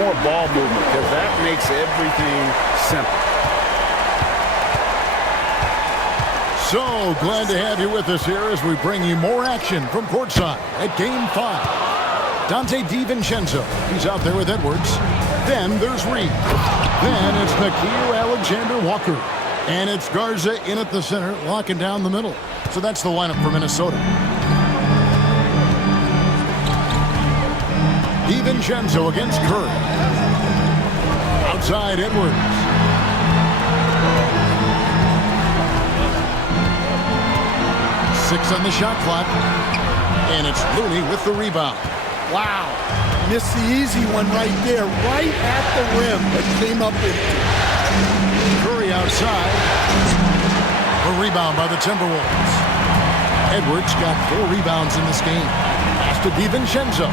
more ball movement because that makes everything simple. So glad to have you with us here as we bring you more action from courtside at Game 5. Dante DiVincenzo, he's out there with Edwards. Then there's Reed. Then it's Nickeil Alexander-Walker. And it's Garza in at the center, locking down the middle. So that's the lineup for Minnesota. DiVincenzo against Curry. Outside Edwards. Six on the shot clock. And it's Looney with the rebound. Wow. Missed the easy one right there, right at the rim, but came up with Curry outside. A rebound by the Timberwolves. Edwards got 4 rebounds in this game. Pass to DiVincenzo.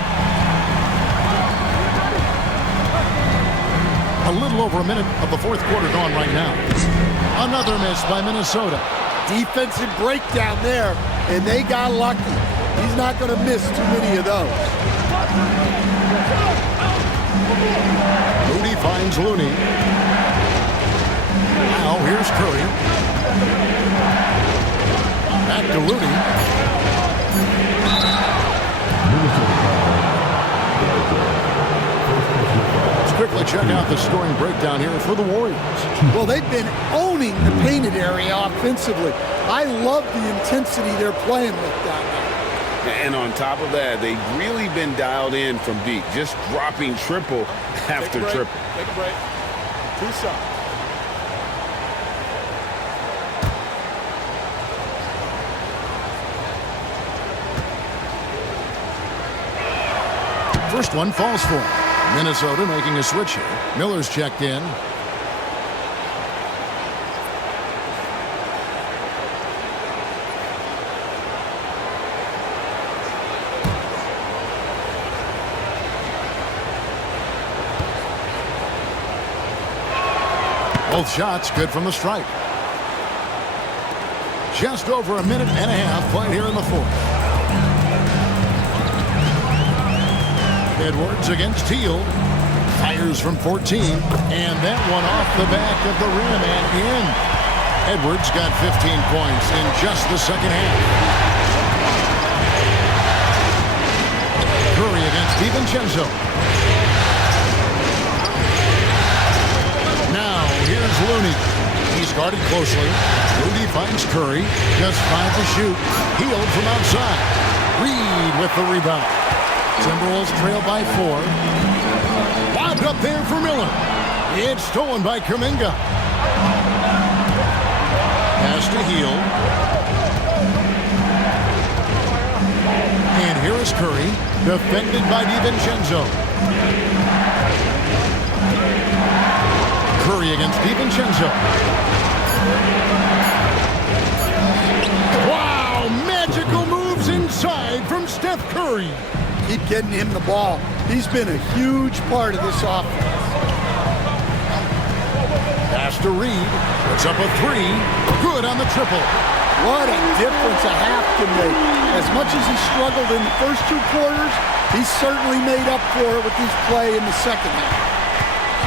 A little over a minute of the fourth quarter gone right now. Another miss by Minnesota. defensive breakdown there, and they got lucky. He's not going to miss too many of those. Moody finds Looney. Now here's Curry. Back to Looney. Let's quickly check out the scoring breakdown here for the Warriors. Well, they've been owning the painted area offensively. I love the intensity they're playing with down there. And on top of that, they've really been dialed in from deep, just dropping triple after triple. Take a break. 2 shots. First one falls for him. Minnesota making a switch here. Miller's checked in. Both shots good from the stripe. Just over a minute and a half played here in the fourth. Edwards against Teal. Fires from 14. And that one off the back of the rim and in. Edwards got 15 points in just the second half. Curry against DiVincenzo. Now here's Looney. He's guarded closely. Looney finds Curry. Just 5 to shoot. Healed from outside. Reed with the rebound. Timberwolves trail by 4. Lobbed up there for Miller. It's stolen by Kuminga. Pass to Hield. And here is Curry, defended by DiVincenzo. Curry against DiVincenzo. Wow, magical moves inside from Steph Curry. Keep getting him the ball. He's been a huge part of this offense. Pass to Reed. Puts up a 3. Good on the triple. What a difference a half can make. As much as he struggled in the first 2 quarters, he certainly made up for it with his play in the second half.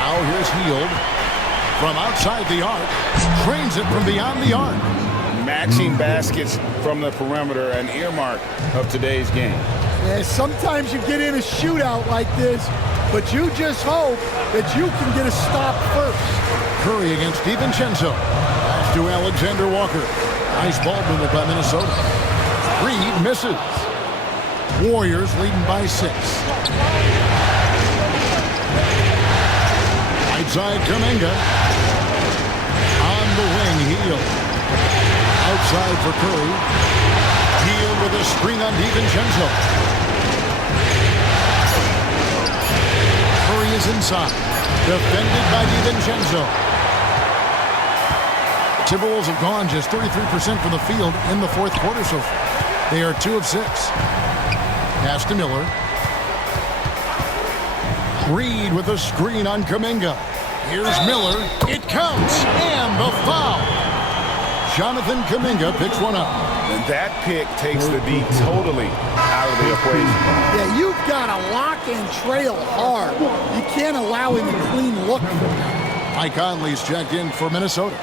Now here's Hield. From outside the arc. Trains it from beyond the arc. Matching baskets from the perimeter, an earmark of today's game. Yeah, sometimes you get in a shootout like this, but you just hope that you can get a stop first. Curry against DiVincenzo. Pass to Alexander-Walker. Nice ball movement by Minnesota. Reed misses. Warriors leading by 6. Right side Kuminga. On the wing, Hield. Outside for Curry. Hield with a screen on DiVincenzo. Curry is inside. Defended by DiVincenzo. Timberwolves have gone just 33% from the field in the fourth quarter so far. They are 2 of 6. Pass to Miller. Reed with a screen on Kuminga. Here's Miller. It counts. And the foul. Jonathan Kuminga picks one up. And that pick takes the D totally out of the equation. Yeah, you've got to lock and trail hard. You can't allow him a clean look from that. Mike Conley's checked in for Minnesota.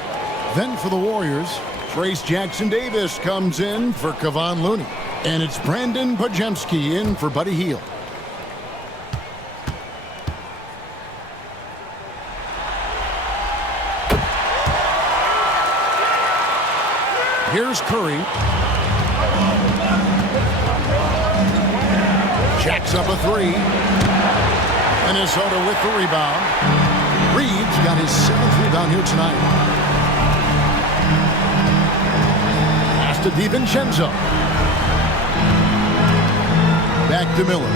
Then for the Warriors, Trace Jackson-Davis comes in for Kevon Looney. And it's Brandon Pajemski in for Buddy Hield. Here's Curry. Jacks up a three. Minnesota with the rebound. Reed's got his 7th rebound here tonight. Pass to DiVincenzo. Back to Miller.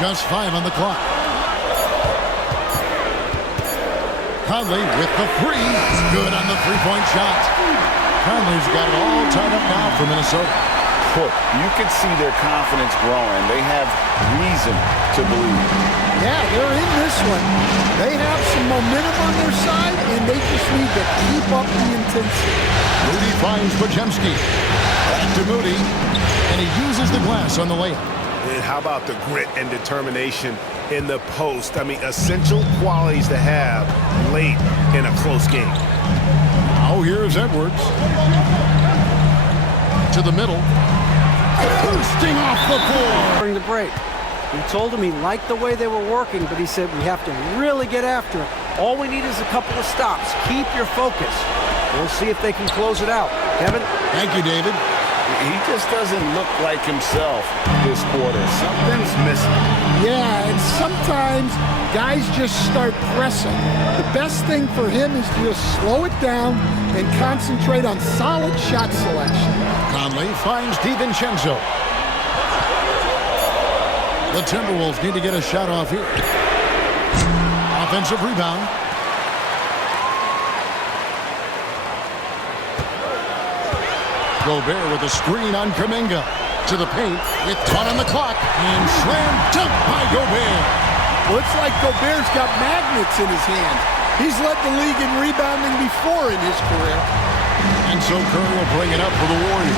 Just 5 on the clock. Conley with the three. Good on the three-point shot. Conley's got it all tied up now for Minnesota. Look, you can see their confidence growing. They have reason to believe. Yeah, they're in this one. They have some momentum on their side, and they just need to keep up the intensity. Moody finds Pajemski. Back to Moody, and he uses the glass on the layup. And how about the grit and determination in the post? I mean, essential qualities to have late in a close game. Now here's Edwards. To the middle. Bursting off the floor. During the break, he told him he liked the way they were working, but he said we have to really get after it. All we need is a couple of stops. Keep your focus. We'll see if they can close it out. Kevin? Thank you, David. He just doesn't look like himself this quarter. Something's missing. Yeah, and sometimes guys just start pressing. The best thing for him is to just slow it down and concentrate on solid shot selection. Conley finds DiVincenzo. The Timberwolves need to get a shot off here. Offensive rebound. Gobert with a screen on Kuminga. To the paint with 1 on the clock. And slam dunk by Gobert. Looks like Gobert's got magnets in his hands. He's led the league in rebounding before in his career. And so Curry will bring it up for the Warriors.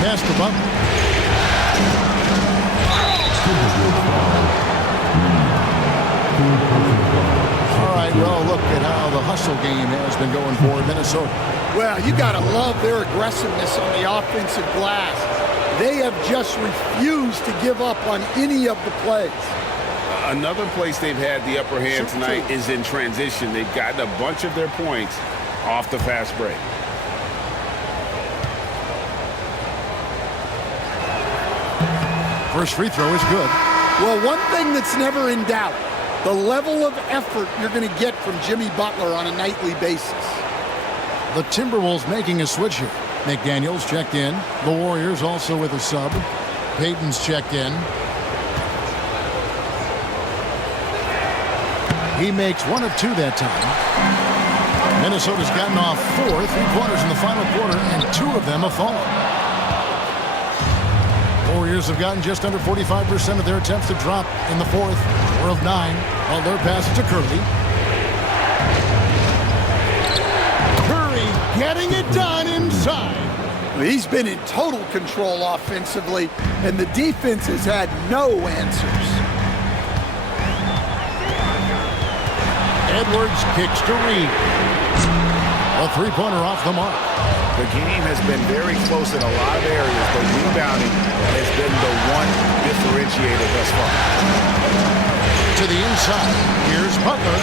Pass to Butler. All right, well, look at how the hustle game has been going for Minnesota. Well, you got to love their aggressiveness on the offensive glass. They have just refused to give up on any of the plays. Another place they've had the upper hand tonight is in transition. They've gotten a bunch of their points off the fast break. First free throw is good. Well, one thing that's never in doubt, the level of effort you're going to get from Jimmy Butler on a nightly basis. The Timberwolves making a switch here. McDaniels checked in. The Warriors also with a sub. Payton's checked in. He makes 1 of 2 that time. Minnesota's gotten off 4 3-pointers in the final quarter, and 2 of them have fallen. Warriors have gotten just under 45% of their attempts to drop in the 4th, 4 of 9, while their pass to Curry. Curry getting it done inside. He's been in total control offensively, and the defense has had no answers. Edwards kicks to Reed. A 3-pointer off the mark. The game has been very close in a lot of areas, but rebounding has been the one differentiator thus far. To the inside. Here's Butler.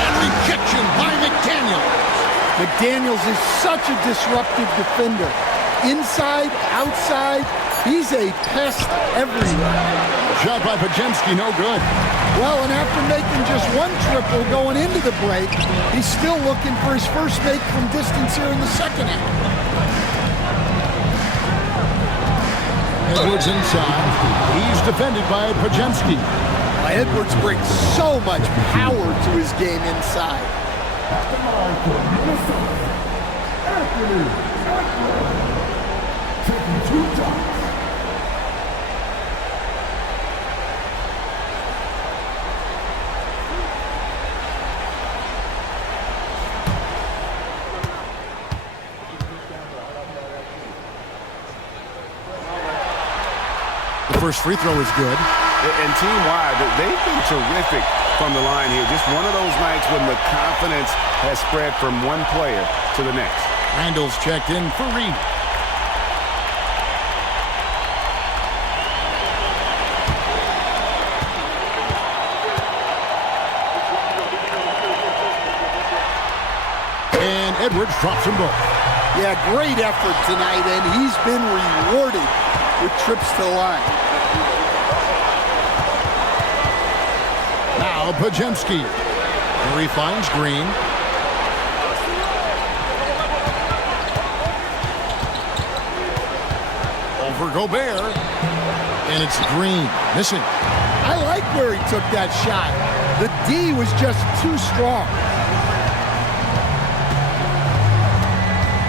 And rejection by McDaniels. McDaniels is such a disruptive defender. Inside, outside, he's a pest everywhere. Shot by Pajemski, no good. Well, and after making just 1 triple going into the break, he's still looking for his first make from distance here in the second half. Edwards inside. He's defended by Pajemski. Edwards brings so much power to his game inside. The first free throw is good. And team-wide, they've been terrific from the line here. Just one of those nights when the confidence has spread from one player to the next. Randall's checked in for Reed. And Edwards drops them both. Yeah, great effort tonight, and he's been rewarded with trips to the line. Now Pajemski. Curry finds Green. Over Gobert. And it's Green. Missing. I like where he took that shot. The D was just too strong.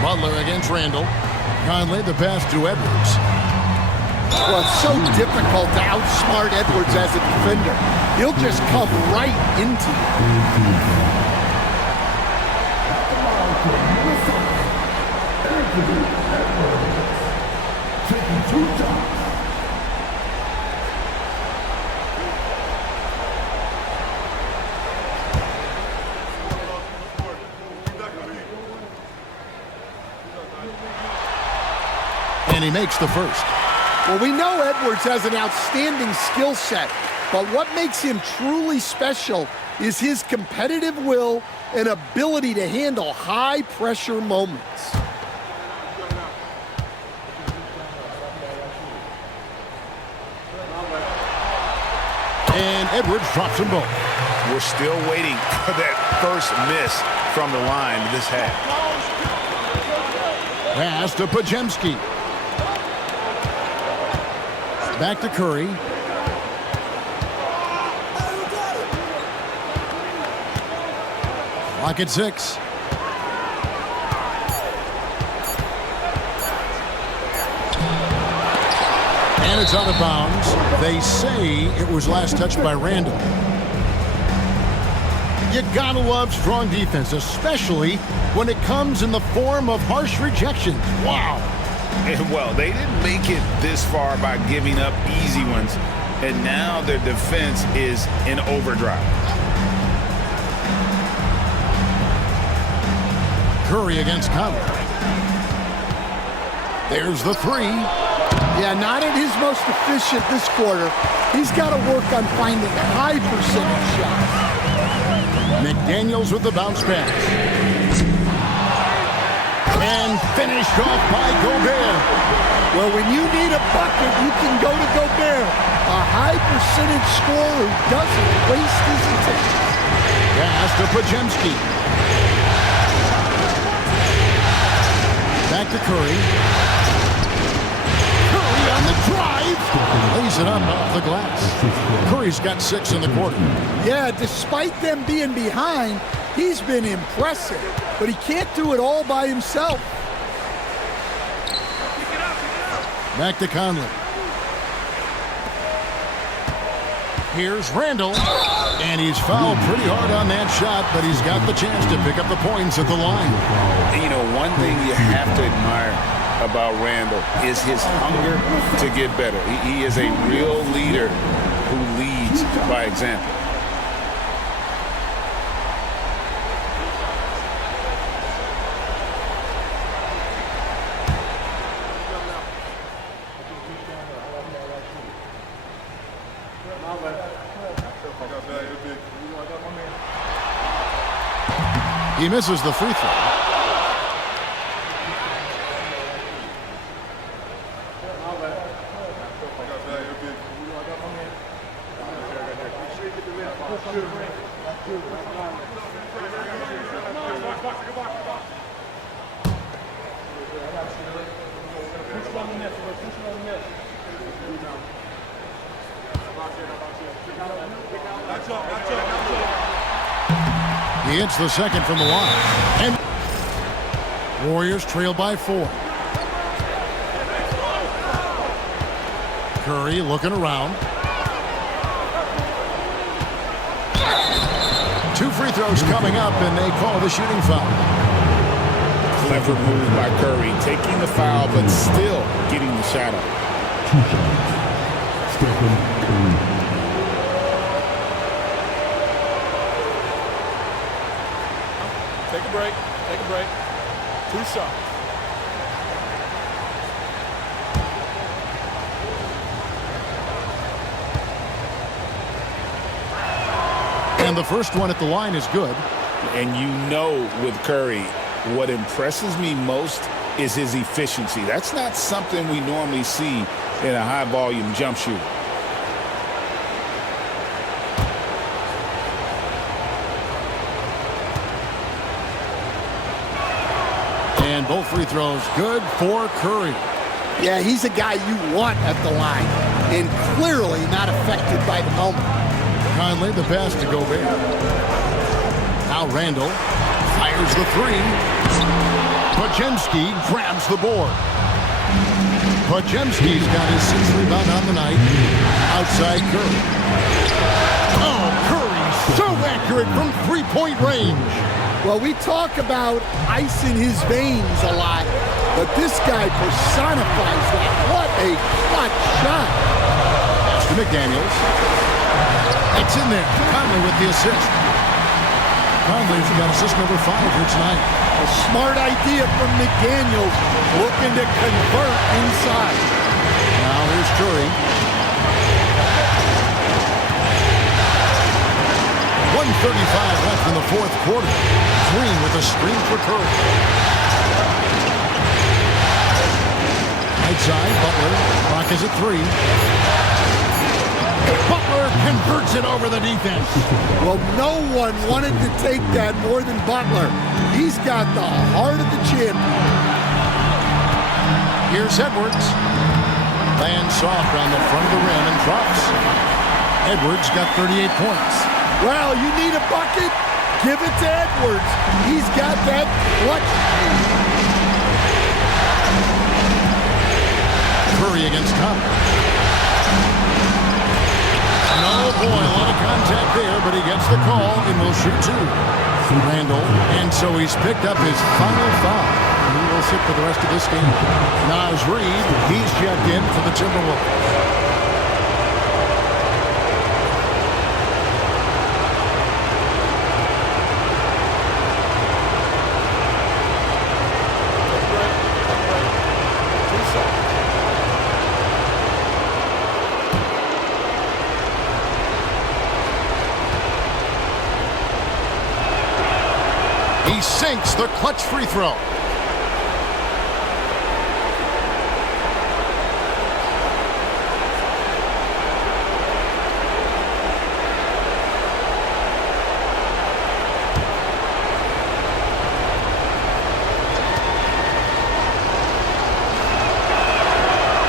Butler against Randall. Conley the pass to Edwards. Well, it's so difficult to outsmart Edwards as a defender. He'll just come right into you. And he makes the first. Well, we know Edwards has an outstanding skill set, but what makes him truly special is his competitive will and ability to handle high-pressure moments. And Edwards drops them both. We're still waiting for that first miss from the line this half. Pass to Pajemski. Back to Curry. Clock at 6. And it's out of bounds. They say it was last touched by Randall. You gotta love strong defense, especially when it comes in the form of harsh rejections. Wow. Well, they didn't make it this far by giving up easy ones, and now their defense is in overdrive. Curry against Conley. There's the three. Yeah, not at his most efficient this quarter. He's got to work on finding high percentage shots. McDaniels with the bounce pass. And finished off by Gobert. Well, when you need a bucket, you can go to Gobert. A high percentage scorer who doesn't waste his attempts. Pass to Pajemski. Back to Curry. Curry on the drive. Lays it up off the glass. Curry's got 6 in the quarter. Yeah, despite them being behind, he's been impressive, but he can't do it all by himself. Back to Conley. Here's Randall. And he's fouled pretty hard on that shot, but he's got the chance to pick up the points at the line. And you know, one thing you have to admire about Randall is his hunger to get better. He is a real leader who leads by example. He misses the free throw. He hits the second from the line. And Warriors trail by 4. Curry looking around. 2 free throws coming up, and they call the shooting foul. Clever move by Curry, taking the foul, but still getting the shot up. And the first one at the line is good. And you know with Curry, what impresses me most is his efficiency. That's not something we normally see in a high-volume jump shooter. And both free throws good for Curry. Yeah, he's a guy you want at the line, and clearly not affected by the moment. Conley, the pass to Gobert. Now Randall fires the three. Podziemski grabs the board. Podziemski's got his 6th rebound on the night. Outside Curry. Oh, Curry so accurate from three-point range. Well, we talk about ice in his veins a lot, but this guy personifies that. What a clutch shot. Pass to McDaniels. It's in there. Conley with the assist. Conley's got assist number 5 here tonight. A smart idea from McDaniels, looking to convert inside. Now here's Curry. 1:35 left in the fourth quarter. Green with a screen for Curry. Right side, Butler. Clock is at 3. Butler converts it over the defense. Well, no one wanted to take that more than Butler. He's got the heart of the champion. Here's Edwards. Lands soft on the front of the rim and drops. Edwards got 38 points. Well, you need a bucket? Give it to Edwards. He's got that clutch. Curry against Conley. Oh boy, a lot of contact there, but he gets the call and will shoot 2. Randall, and so he's picked up his final foul. He will sit for the rest of this game. Naz Reid, he's checked in for the Timberwolves. He sinks the clutch free throw.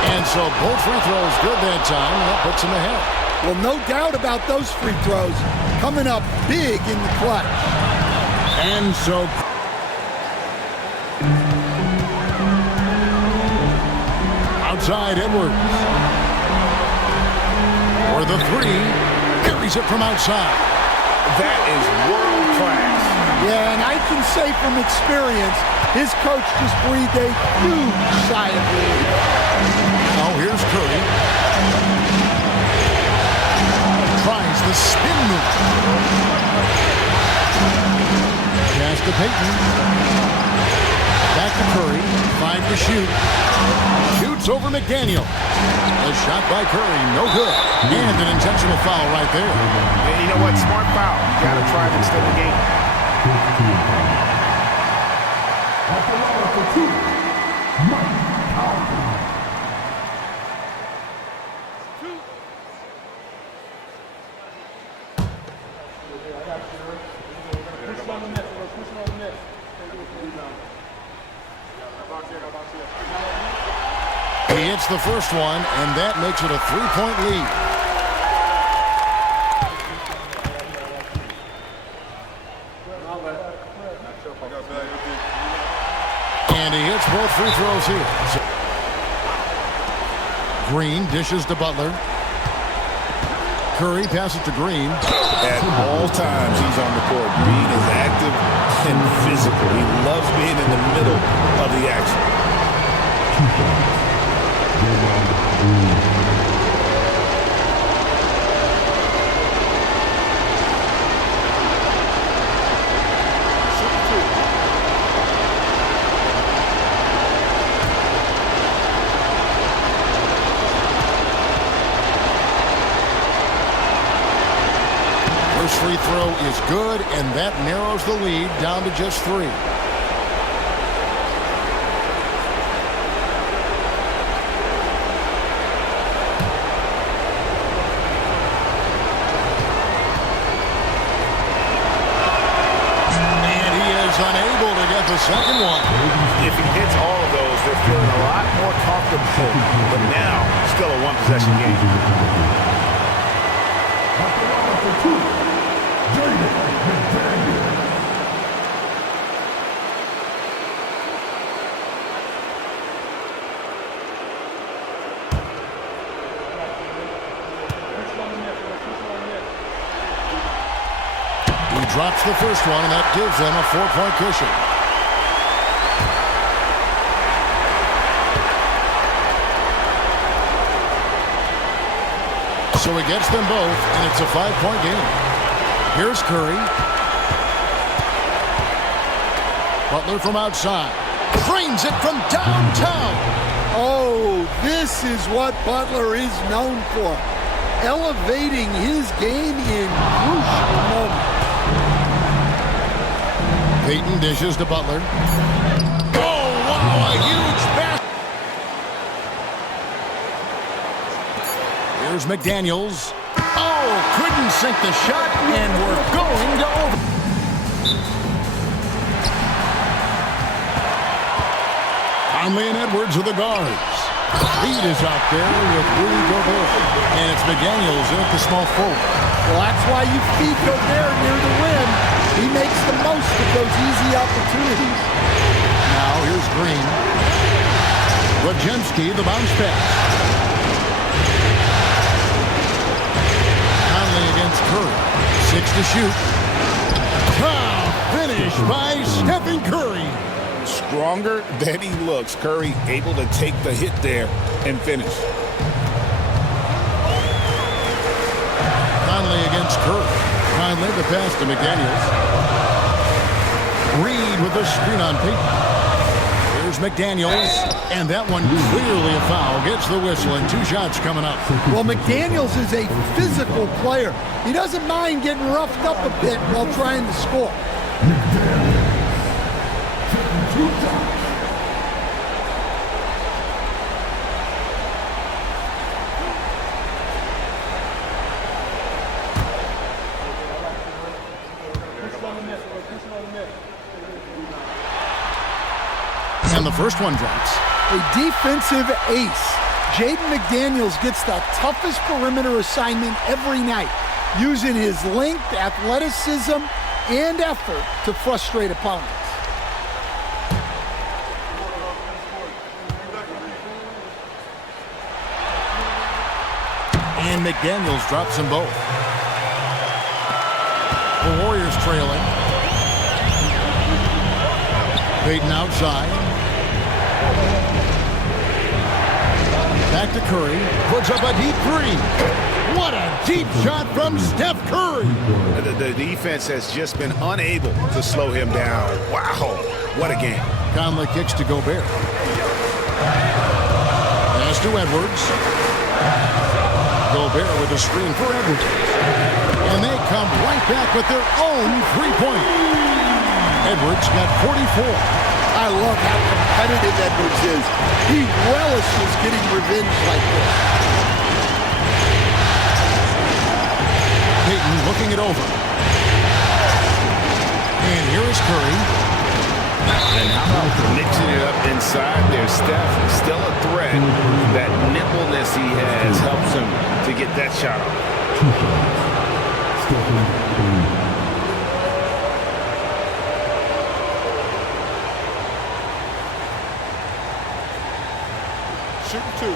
And so both free throws good that time, and that puts him ahead. Well, no doubt about those free throws coming up big in the clutch. And so outside Edwards. For the 3. Carries it from outside. That is world class. Yeah, and I can say from experience, his coach just breathed a huge sigh of relief. Oh, here's Curry. Tries the spin move. Pass to Payton. Back to Curry. 5 to shoot. Shoots over McDaniel. A shot by Curry. No good. And an intentional foul right there. And you know what? Smart foul. You got to try to extend the game. He hits the first one, and that makes it a 3-point lead. And he hits both free throws here. Green dishes to Butler. Curry passes to Green. At all times, he's on the court. Green is active and physical. He loves being in the middle of the action. First free throw is good, and that narrows the lead down to just 3. And he is unable to get the second one. If he hits all of those, they're feeling a lot more comfortable. But now, still a one-possession game. He drops the first one, and that gives them a 4-point cushion. So he gets them both, and it's a 5-point game. Here's Curry. Butler from outside. Drains it from downtown. Oh, this is what Butler is known for. Elevating his game in crucial moments. Peyton dishes to Butler. Oh, wow, a huge basket. Here's McDaniels. Oh, couldn't sink the shot, and we're going to over. Conley and Edwards are the guards. Reed is out there with Rudy Gobert. And it's McDaniels in at the small forward. Well, that's why you feed Gobert near the rim. He makes the most of those easy opportunities. Now here's Green. Wojcinski, the bounce pass. Conley against Curry. 6 to shoot. Finish by Stephen Curry. Stronger than he looks. Curry able to take the hit there and finish. Conley against Curry. Conley the pass to McDaniels. Reed with the screen on Peyton. Here's McDaniels, and that one clearly a foul. Gets the whistle, and 2 shots coming up. Well, McDaniels is a physical player. He doesn't mind getting roughed up a bit while trying to score. And the first one drops. A defensive ace. Jaden McDaniels gets the toughest perimeter assignment every night, using his length, athleticism, and effort to frustrate opponents. And McDaniels drops them both. The Warriors trailing. Peyton outside. Back to Curry. Puts up a deep 3. What a deep shot from Steph Curry. The defense has just been unable to slow him down. Wow, what a game. Conley kicks to Gobert. Pass to Edwards. Gobert with a screen for Edwards. And they come right back with their own 3-point. Edwards got 44. I love how competitive Edwards is. He relishes getting revenge like this. Peyton looking it over. And here is Curry. And how about mixing it up inside there? Steph still a threat. That nimbleness he has helps him to get that shot off. Shooting 2.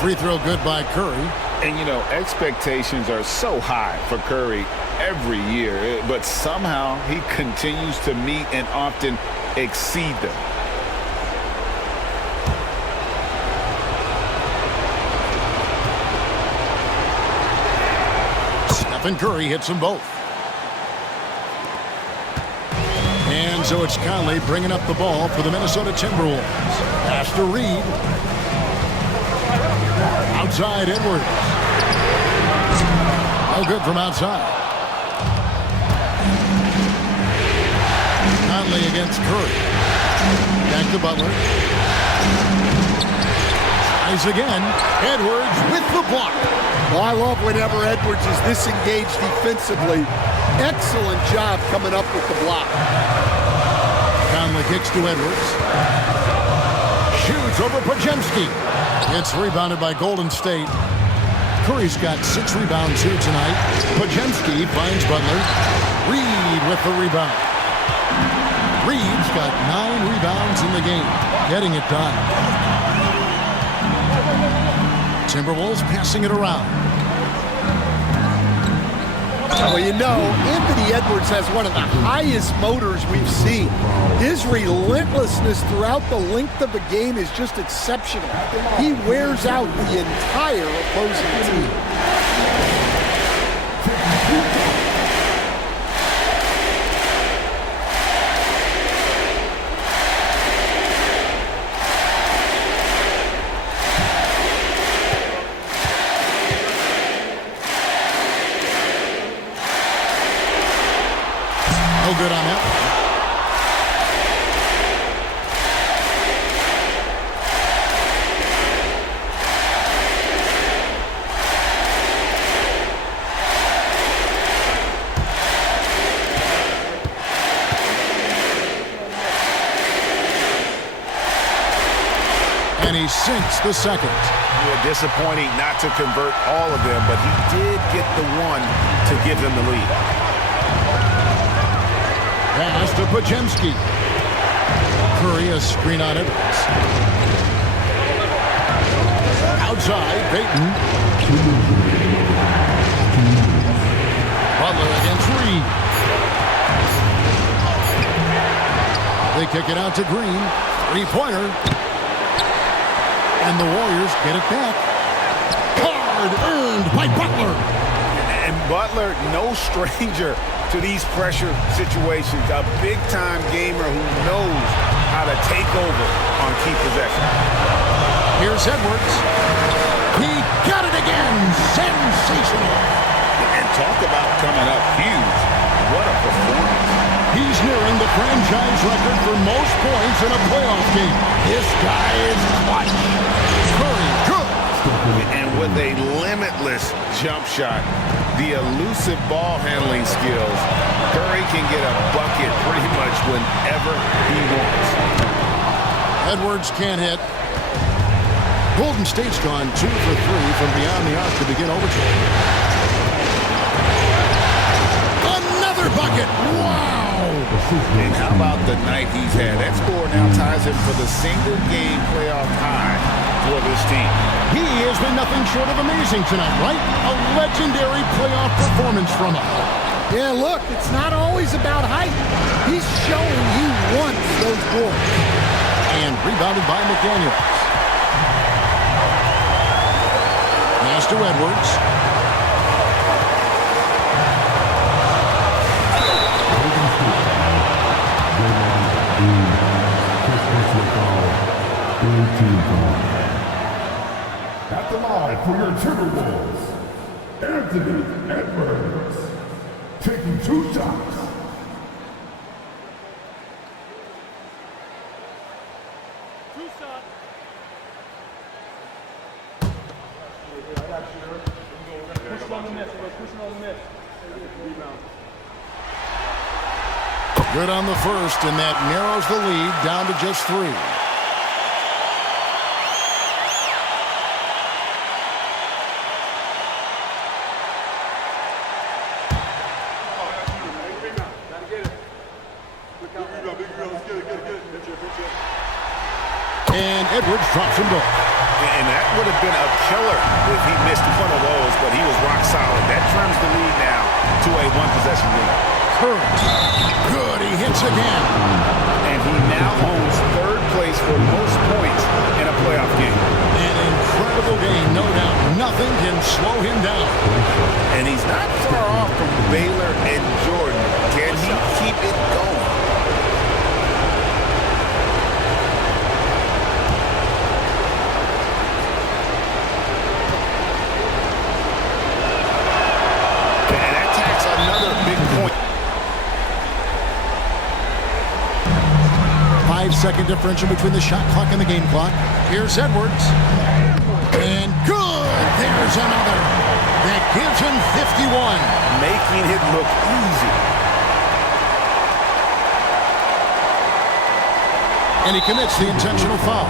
Free throw good by Curry. And, you know, expectations are so high for Curry every year, but somehow he continues to meet and often exceed them. Stephen Curry hits them both. And So it's Conley bringing up the ball for the Minnesota Timberwolves. Pass to Reed. Outside Edwards. No good from outside. Conley against Curry. Back to Butler. Tries again. Edwards with the block. Well, I love whenever Edwards is this engaged defensively. Excellent job coming up with the block. Conley kicks to Edwards. Shoots over Podziemski. It's rebounded by Golden State. Curry's got 6 rebounds here tonight. Podziemski finds Butler. Reed with the rebound. Reed's got 9 rebounds in the game. Getting it done. Timberwolves passing it around. Well, you know, Anthony Edwards has one of the highest motors we've seen. His relentlessness throughout the length of the game is just exceptional. He wears out the entire opposing team. No good on that. And he sinks the second. Yeah, disappointing not to convert all of them, but he did get the one to give them the lead. Pass to Podziemski. Curry a screen on Edwards. Outside, Payton. Butler against Reed. They kick it out to Green. 3-pointer. And the Warriors get it back. Hard earned by Butler. And Butler, no stranger to these pressure situations. A big-time gamer who knows how to take over on key possession. Here's Edwards. He got it again. Sensational. And talk about coming up huge. What a performance. He's nearing the franchise record for most points in a playoff game. This guy is clutch. Curry, good. And with a limitless jump shot, the elusive ball handling skills, Curry can get a bucket pretty much whenever he wants. Edwards can't hit. Golden State's gone 2 for 3 from beyond the arc to begin overtime. Another bucket. Wow. And how about the night he's had? That score now ties him for the single-game playoff high for this team. He has been nothing short of amazing tonight, right? A legendary playoff performance from him. Yeah, look, it's not always about height. He's showing he wants those boards. And rebounded by McDaniels. Pass to Edwards. At the line for your Timberwolves, Anthony Edwards, taking 2 shots. Good on the first, and that narrows the lead down to just 3. And Edwards drops them both. And that would have been a killer if he missed one of those, but he was rock solid. That turns the lead now to a 1-possession lead. Curry. Good, he hits again. And he now owns 3rd place for most points in a playoff game. An incredible game, no doubt. Nothing can slow him down. And he's not far off from Baylor and Jordan. Can he keep it going? 2-second differential between the shot clock and the game clock. Here's Edwards. And good! There's another. That gives him 51. Making it look easy. And he commits the intentional foul.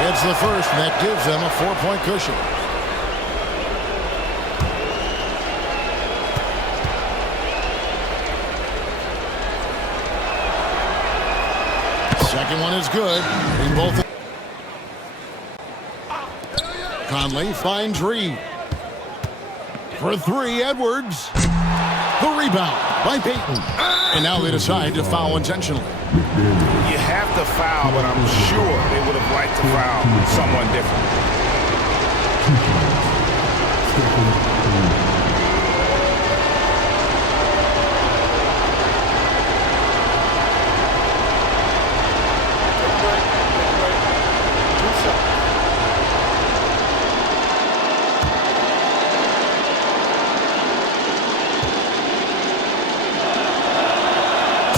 It's the first, and that gives them a 4-point cushion. Second one is good. In both. Conley finds Reed. For three, Edwards. The rebound by Payton. And now they decide to foul intentionally. You have to foul, but I'm sure they would have liked to foul someone different.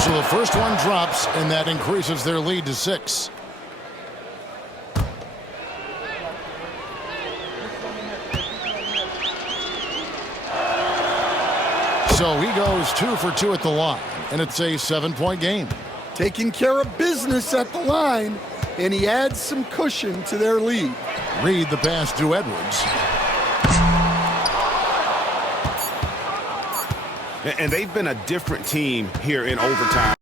So the first one drops, and that increases their lead to 6. So he goes 2 for 2 at the line, and it's a 7-point game. Taking care of business at the line, and he adds some cushion to their lead. Reed the pass to Edwards. And they've been a different team here in overtime.